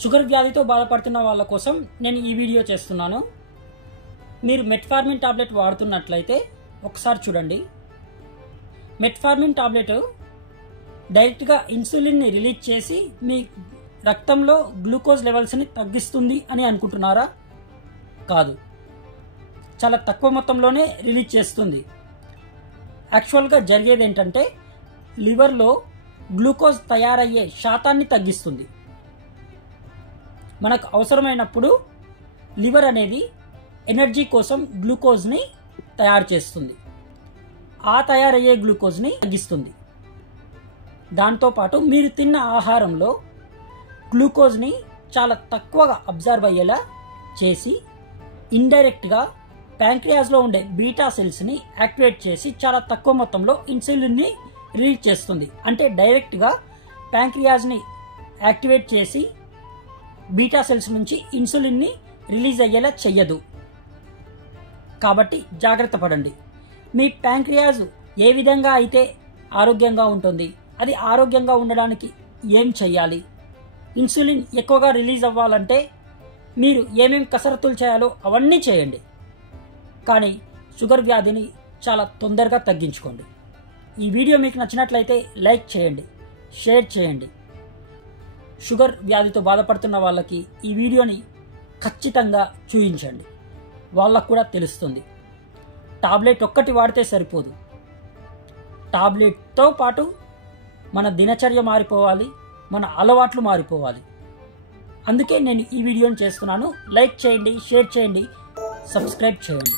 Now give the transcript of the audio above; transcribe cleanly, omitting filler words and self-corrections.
Sugar వ్యాధితో బాధపడుతున్న వాళ్ళ కోసం నేను ఈ వీడియో చేస్తున్నాను. మీరు మెట్ఫార్మిన్ టాబ్లెట్ వాడుతున్నట్లయితే ఒకసారి చూడండి. మెట్ఫార్మిన్ టాబ్లెట్ డైరెక్ట్గా ఇన్సులిన్ని రిలీజ్ చేసి మీ రక్తంలో గ్లూకోజ్ లెవెల్స్ని తగ్గిస్తుంది అని అనుకుంటున్నారా? కాదు, చాలా తక్కువ మొత్తంలోనే రిలీజ్ చేస్తుంది. యాక్చువల్గా జరిగేది ఏంటంటే లివర్లో గ్లూకోజ్ తయారయ్యే శాతాన్ని తగ్గిస్తుంది. మనకు అవసరమైనప్పుడు లివర్ అనేది ఎనర్జీ కోసం గ్లూకోజ్ని తయారు చేస్తుంది. ఆ తయారయ్యే గ్లూకోజ్ని తగ్గిస్తుంది. దాంతోపాటు మీరు తిన్న ఆహారంలో గ్లూకోజ్ని చాలా తక్కువగా అబ్జర్వ్ అయ్యేలా చేసి ఇండైరెక్ట్గా ప్యాంక్రియాస్లో ఉండే బీటా సెల్స్ని యాక్టివేట్ చేసి చాలా తక్కువ మొత్తంలో ఇన్సులిన్ని రిలీజ్ చేస్తుంది. అంటే డైరెక్ట్గా ప్యాంక్రియాస్ని యాక్టివేట్ చేసి బీటా సెల్స్ నుంచి ఇన్సులిన్ని రిలీజ్ అయ్యేలా చెయ్యదు. కాబట్టి జాగ్రత్త పడండి. మీ ప్యాంక్రియాస్ ఏ విధంగా అయితే ఆరోగ్యంగా ఉంటుంది, అది ఆరోగ్యంగా ఉండడానికి ఏం చెయ్యాలి, ఇన్సులిన్ ఎక్కువగా రిలీజ్ అవ్వాలంటే మీరు ఏమేం కసరత్తులు చేయాలో అవన్నీ చేయండి. కానీ షుగర్ వ్యాధిని చాలా తొందరగా తగ్గించుకోండి. ఈ వీడియో మీకు నచ్చినట్లయితే లైక్ చేయండి, షేర్ చేయండి. షుగర్ వ్యాధితో బాధపడుతున్న వాళ్ళకి ఈ వీడియోని ఖచ్చితంగా చూపించండి. వాళ్ళకు కూడా తెలుస్తుంది. టాబ్లెట్ ఒక్కటి వాడితే సరిపోదు. టాబ్లెట్తో పాటు మన దినచర్య మారిపోవాలి, మన అలవాట్లు మారిపోవాలి. అందుకే నేను ఈ వీడియోని చేస్తున్నాను. లైక్ చేయండి, షేర్ చేయండి, సబ్స్క్రైబ్ చేయండి.